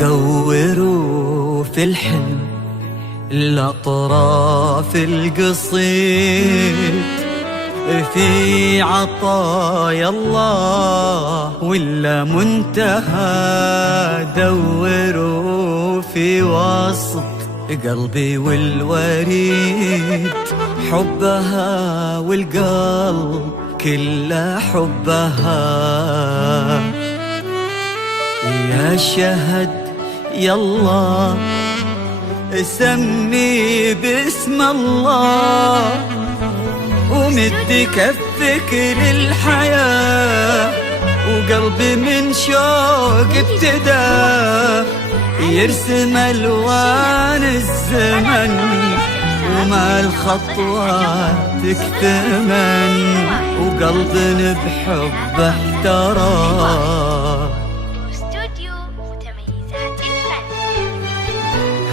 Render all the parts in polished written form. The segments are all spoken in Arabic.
دوروا في الحلم الأطراف القصيد، في عطايا الله ولا منتهى. دوروا في وسط قلبي والوريد، حبها والقلب كله حبها. يا شهد يلا سمي باسم الله، ومد كفك للحياة، وقلبي من شوق ابتدى يرسم ألوان الزمن، وما الخطوات تكتمن، وقلبنا بحبه احترى.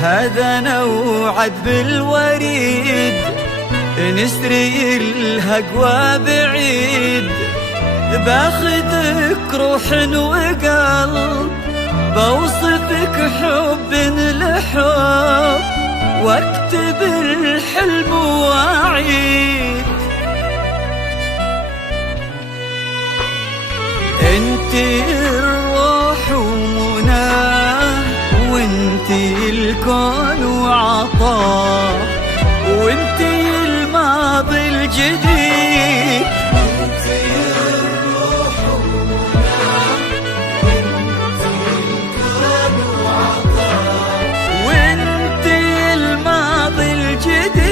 هذا نوعد بالوريد، نسري الهقوى بعيد، باخذك روح وقلب، بوصفك حب لحب، واكتب الحلم واعيد. انتي الروح ومناه، وانتي الكون وعطاه، وانتي الماضي الجديد. انتي الروح ومناه، وانتي الكون وعطاه، وانتي الماضي الجديد.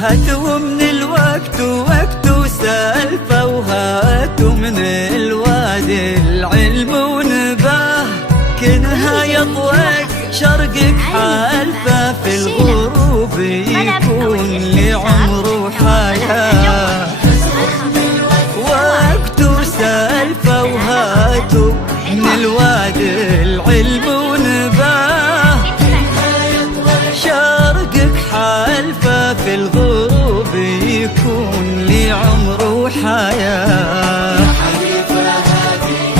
هاتوا من الوقت ووقت وسالفة، وهاتوا من الوادي العلم ونباه، كنها يطوق شرقك حالفة، في الغروب يكون لعمره حياة. وقت وسالفة وهاتوا من الوادي العلم ونباه، شرقك حالفة، في الغروب يكون لي عمره حياة. يا حليفة هذه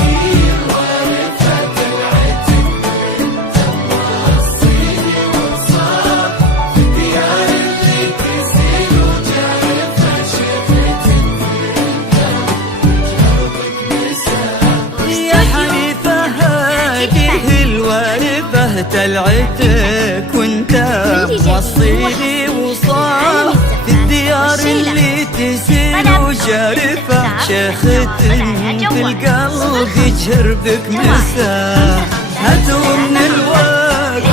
ورثة العتق، انت موصيني وصار في الديار اللي تسيل وجعفة، شفت جربك مسافة. يا حليفة هذه الورثة العتق، وانت موصيني وصار في الديار اللي تسيل وجارفة، شيخة في القلب يجربك مساء. هاتوا من الوقت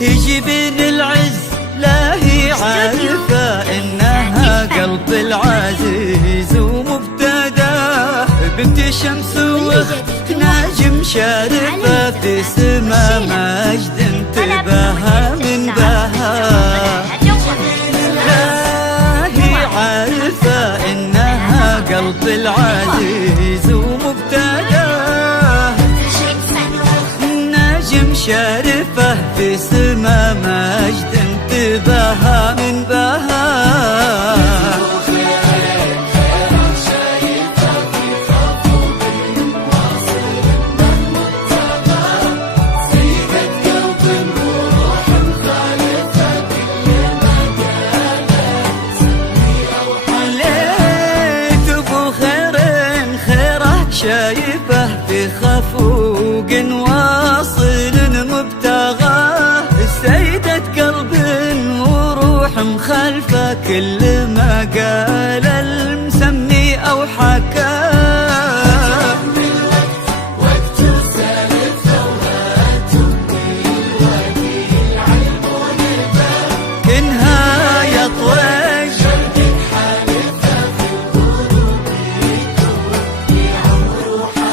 يجيبين العز، لا هي عارفة انها قلب العزيز ومبتداه، بنت شمس واخت ناجم شارفة، في سما مجد انتباها من بها. لا هي عارفة انها قلب العزيز ومبتداه، في سما مجد انتباها من بها. شايفه في خفوق واصل مبتغاه، سيدة قلب وروح مخلفة كل ما قال المسمي أو حكاه. وقت سالفة وهاتوا بالوادي العلمون الباب، كنها يطوي شردك حالفة في القلوب تودي عمر وحياة.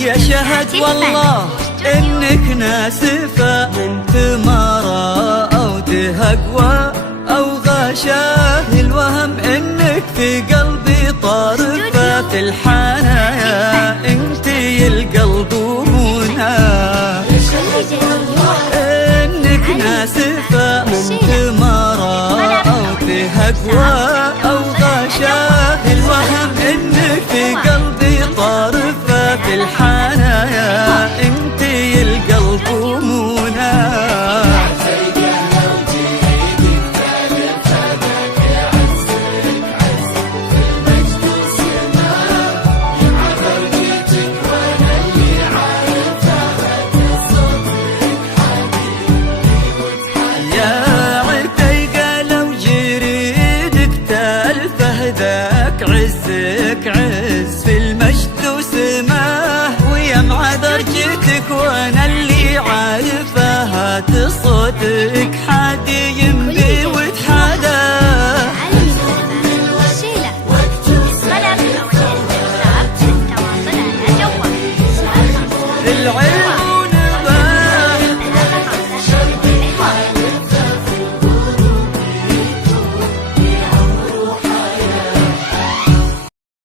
يا شهد والله إنك ناسفة من ثمرة أو تهقوى أو غشاه الوهم، إنك في قلبي طارفة في الحنايا انتي القلب ومنى. إنك ناسفة من ثمرة أو تهقوى أو غشاه الوهم، إنك في قلبي طارفة في الحنايا انتي القلب ومنى. يا عتيقة لو جريدك تلفه ذاك عزك عز في